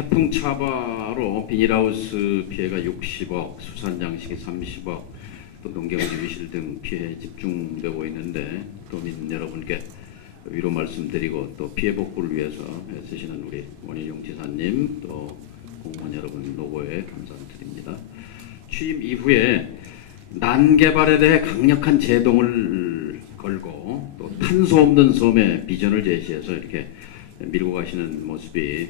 태풍 차바로 비닐하우스 피해가 60억, 수산장식이 30억, 또 농경지 위실 등 피해 집중되고 있는데 도민 여러분께 위로 말씀드리고 또 피해 복구를 위해서 애쓰시는 우리 원희룡 지사님 또 공무원 여러분 노고에 감사드립니다. 취임 이후에 난개발에 대해 강력한 제동을 걸고 또 탄소 없는 섬의 비전을 제시해서 이렇게 밀고 가시는 모습이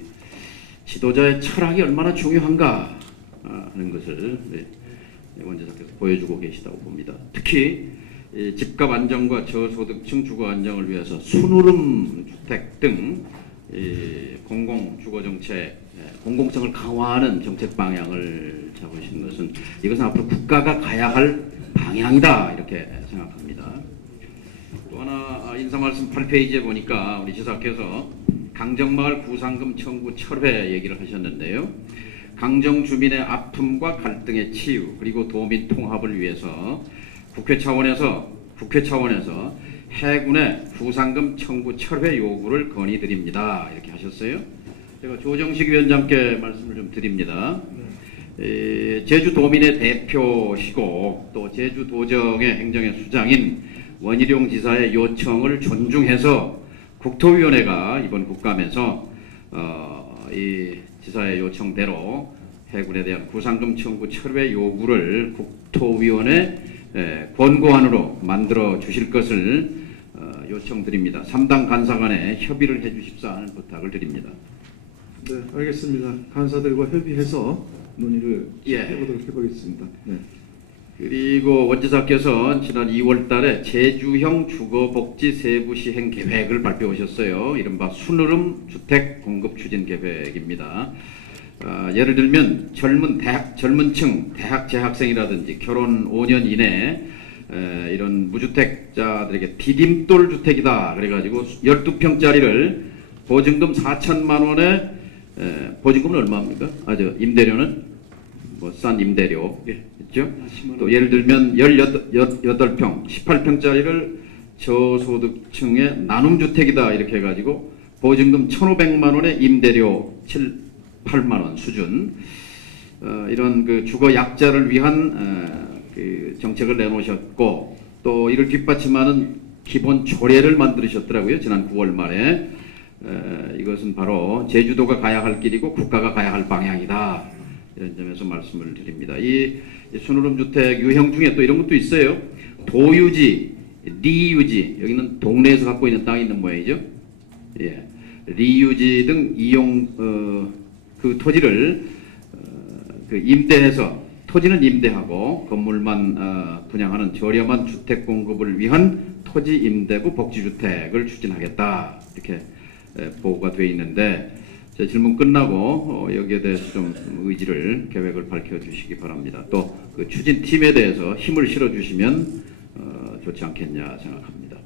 지도자의 철학이 얼마나 중요한가 하는 것을 원지사께서 보여주고 계시다고 봅니다. 특히 집값 안정과 저소득층 주거 안정을 위해서 순후름 주택 등 공공주거정책, 공공성을 강화하는 정책 방향을 잡으신 것은 이것은 앞으로 국가가 가야 할 방향이다 이렇게 생각합니다. 또 하나 인사 말씀 8페이지에 보니까 우리 지사께서 강정마을 구상금 청구 철회 얘기를 하셨는데요. 강정 주민의 아픔과 갈등의 치유 그리고 도민 통합을 위해서 국회 차원에서 해군의 구상금 청구 철회 요구를 건의드립니다. 이렇게 하셨어요. 제가 조정식 위원장께 말씀을 좀 드립니다. 제주도민의 대표시고 또 제주도정의 행정의 수장인 원희룡 지사의 요청을 존중해서 국토위원회가 이번 국감에서 이 지사의 요청대로 해군에 대한 구상금 청구 철회 요구를 국토위원회 권고안으로 만들어 주실 것을 요청드립니다. 3당 간사 간에 협의를 해 주십사 하는 부탁을 드립니다. 네, 알겠습니다. 간사들과 협의해서 논의를 해보도록 해보겠습니다. 네. 그리고 원지사께서 지난 2월 달에 제주형 주거복지 세부 시행 계획을 발표하셨어요. 이른바 순후름 주택 공급 추진 계획입니다. 예를 들면 젊은층 대학 재학생이라든지 결혼 5년 이내 이런 무주택자들에게 디딤돌 주택이다 그래가지고 12평짜리를 보증금 4천만 원에 보증금은 얼마입니까? 임대료는 뭐 싼 임대료 있죠. 또 예를 들면 18평 18평짜리를 저소득층의 나눔주택이다 이렇게 해가지고 보증금 1,500만 원에 임대료 8만 원 수준 이런 그 주거 약자를 위한 그 정책을 내놓으셨고 또 이를 뒷받침하는 기본 조례를 만드셨더라고요. 지난 9월 말에 이것은 바로 제주도가 가야 할 길이고 국가가 가야 할 방향이다. 이런 점에서 말씀을 드립니다. 이 순후름 주택 유형 중에 또 이런 것도 있어요. 도유지, 리유지 여기는 동네에서 갖고 있는 땅이 있는 모양이죠. 예. 리유지 등 이용 그 토지를 그 임대해서 토지는 임대하고 건물만 분양하는 저렴한 주택 공급을 위한 토지 임대부 복지주택을 추진하겠다 이렇게 보고가 되어 있는데 제 질문 끝나고 여기에 대해서 좀 의지를 계획을 밝혀주시기 바랍니다. 또 그 추진팀에 대해서 힘을 실어주시면 좋지 않겠냐 생각합니다.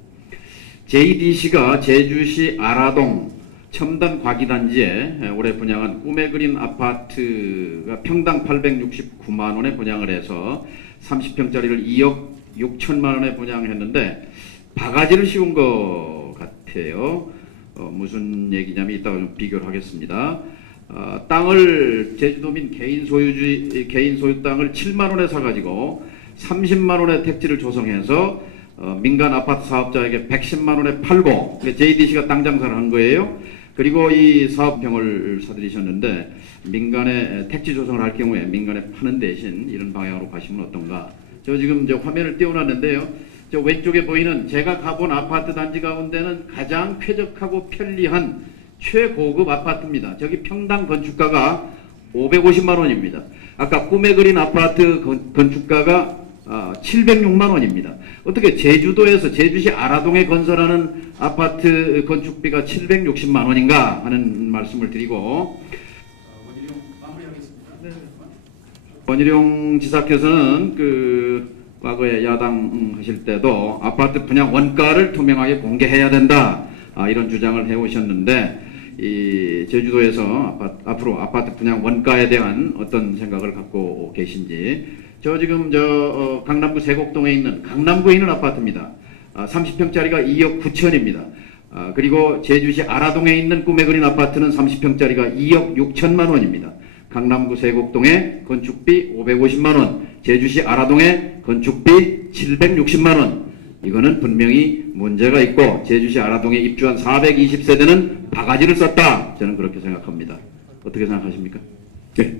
JDC가 제주시 아라동 첨단 과기단지에 올해 분양한 꿈의 그린 아파트가 평당 869만 원에 분양을 해서 30평짜리를 2억 6천만 원에 분양했는데 바가지를 씌운 것 같아요. 무슨 얘기냐면 이따가 좀 비교를 하겠습니다. 땅을 제주도민 개인 소유 땅을 7만 원에 사가지고 30만 원의 택지를 조성해서 민간 아파트 사업자에게 110만 원에 팔고 JDC가 땅 장사를 한 거예요. 그리고 이 사업평을 사들이셨는데 민간에 택지 조성을 할 경우에 민간에 파는 대신 이런 방향으로 가시면 어떤가. 저 지금 화면을 띄워놨는데요. 저 왼쪽에 보이는 제가 가본 아파트 단지 가운데는 가장 쾌적하고 편리한 최고급 아파트입니다. 저기 평당 건축가가 550만 원입니다. 아까 꿈에 그린 아파트 건축가가 706만 원입니다. 어떻게 제주도에서 제주시 아라동에 건설하는 아파트 건축비가 760만 원인가 하는 말씀을 드리고 원희룡 마무리하겠습니다. 네. 원희룡 지사께서는 그 과거에 야당 하실 때도 아파트 분양 원가를 투명하게 공개해야 된다 이런 주장을 해오셨는데 이 제주도에서 앞으로 아파트 분양 원가에 대한 어떤 생각을 갖고 계신지. 저 지금 강남구 세곡동에 있는 강남구에 있는 아파트입니다. 30평짜리가 2억 9천입니다. 그리고 제주시 아라동에 있는 꿈의 그린 아파트는 30평짜리가 2억 6천만 원입니다. 강남구 세곡동에 건축비 550만 원, 제주시 아라동에 건축비 760만 원. 이거는 분명히 문제가 있고 제주시 아라동에 입주한 420세대는 바가지를 썼다. 저는 그렇게 생각합니다. 어떻게 생각하십니까? 네.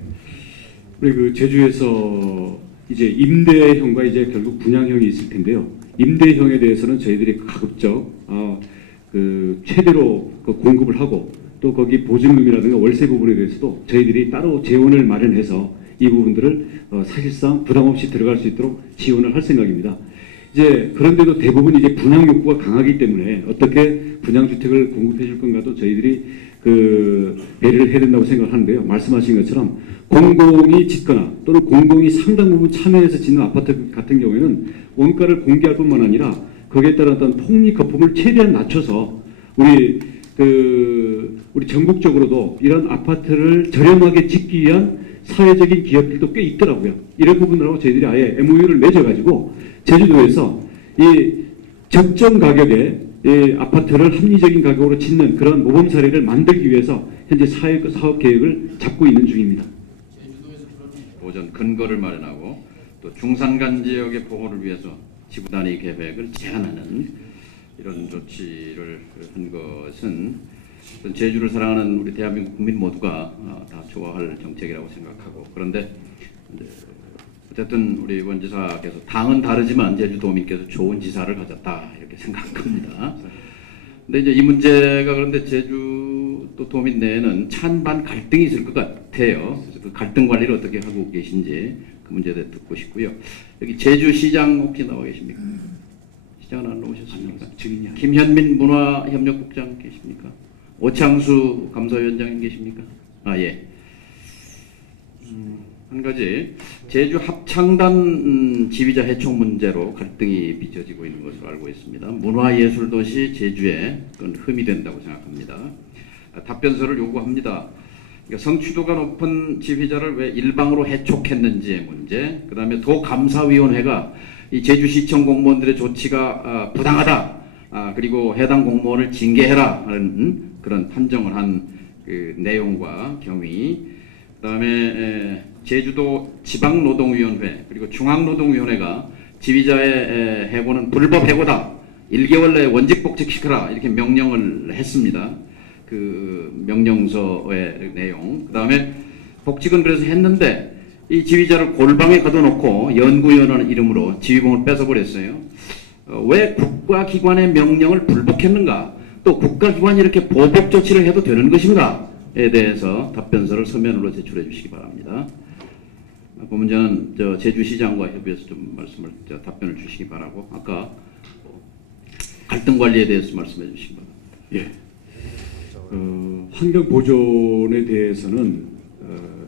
우리 그 제주에서 이제 임대형과 이제 결국 분양형이 있을 텐데요. 임대형에 대해서는 저희들이 가급적 그 최대로 그 공급을 하고 또 거기 보증금이라든가 월세 부분에 대해서도 저희들이 따로 재원을 마련해서 이 부분들을 사실상 부담 없이 들어갈 수 있도록 지원을 할 생각입니다. 이제 그런데도 대부분 이제 분양 욕구가 강하기 때문에 어떻게 분양 주택을 공급해 줄 건가도 저희들이 그 배려를 해야 된다고 생각하는데요. 말씀하신 것처럼 공공이 짓거나 또는 공공이 상당 부분 참여해서 짓는 아파트 같은 경우에는 원가를 공개할 뿐만 아니라 거기에 따른 어떤 폭리 거품을 최대한 낮춰서 우리 전국적으로도 이런 아파트를 저렴하게 짓기 위한 사회적인 기업들도 꽤 있더라고요. 이런 부분들하고 저희들이 아예 MOU를 맺어가지고 제주도에서 이 적정 가격에 이 아파트를 합리적인 가격으로 짓는 그런 모범 사례를 만들기 위해서 현재 사업 계획을 잡고 있는 중입니다. 보전 근거를 마련하고 또 중산간 지역의 보호를 위해서 지구 단위 계획을 제안하는 이런 조치를 한 것은 제주를 사랑하는 우리 대한민국 국민 모두가 다 좋아할 정책이라고 생각하고, 그런데 어쨌든 우리 원지사께서 당은 다르지만 제주도민께서 좋은 지사를 가졌다 이렇게 생각합니다. 근데 이제 이 문제가 그런데 제주도 도민 내에는 찬반 갈등이 있을 것 같아요. 그래서 그 갈등 관리를 어떻게 하고 계신지 그 문제에 대해 듣고 싶고요. 여기 제주시장 혹시 나와 계십니까? 시장은 안 나오셨습니까? 김현민 문화협력국장 계십니까? 오창수 감사위원장님 계십니까? 예. 한 가지 제주 합창단 지휘자 해촉 문제로 갈등이 빚어지고 있는 것으로 알고 있습니다. 문화예술도시 제주에 그건 흠이 된다고 생각합니다. 답변서를 요구합니다. 그러니까 성취도가 높은 지휘자를 왜 일방으로 해촉했는지의 문제, 그 다음에 도감사위원회가 이 제주시청 공무원들의 조치가 부당하다, 그리고 해당 공무원을 징계해라 하는 그런 판정을 한 그 내용과 경위, 그 다음에 제주도 지방노동위원회 그리고 중앙노동위원회가 지휘자의 해고는 불법 해고다, 1개월 내에 원직 복직시켜라 이렇게 명령을 했습니다. 그 명령서의 내용. 그 다음에 복직은 그래서 했는데 이 지휘자를 골방에 가둬놓고 연구위원회라는 이름으로 지휘봉을 뺏어버렸어요. 왜 국가기관의 명령을 불복했는가? 또 국가기관이 이렇게 보복 조치를 해도 되는 것인가에 대해서 답변서를 서면으로 제출해 주시기 바랍니다. 그 문제는 제주시장과 협의해서 좀 답변을 주시기 바라고, 아까 갈등 관리에 대해서 말씀해 주시기 바랍니다. 예. 환경 보존에 대해서는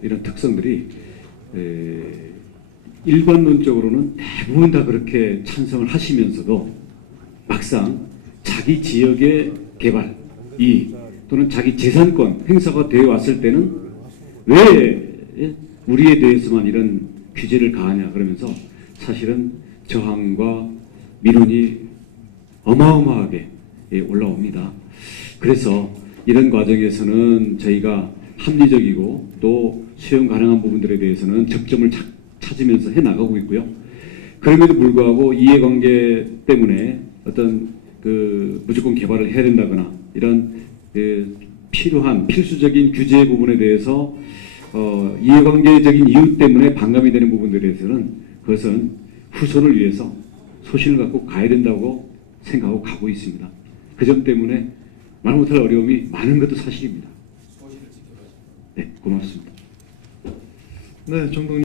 이런 특성들이 일반론적으로는 대부분 다 그렇게 찬성을 하시면서도 막상 자기 지역의 개발, 이익 또는 자기 재산권 행사가 되어 왔을 때는 왜 우리에 대해서만 이런 규제를 가하냐 그러면서 사실은 저항과 민원이 어마어마하게 올라옵니다. 그래서 이런 과정에서는 저희가 합리적이고 또 수용 가능한 부분들에 대해서는 적점을 찾으면서 해나가고 있고요. 그럼에도 불구하고 이해관계 때문에 어떤 그 무조건 개발을 해야 된다거나 이런 필요한 필수적인 규제 부분에 대해서 이해관계적인 이유 때문에 반감이 되는 부분들에 대해서는 그것은 후손을 위해서 소신을 갖고 가야 된다고 생각하고 가고 있습니다. 그 점 때문에 말 못할 어려움이 많은 것도 사실입니다. 네, 고맙습니다. 네, 정동님.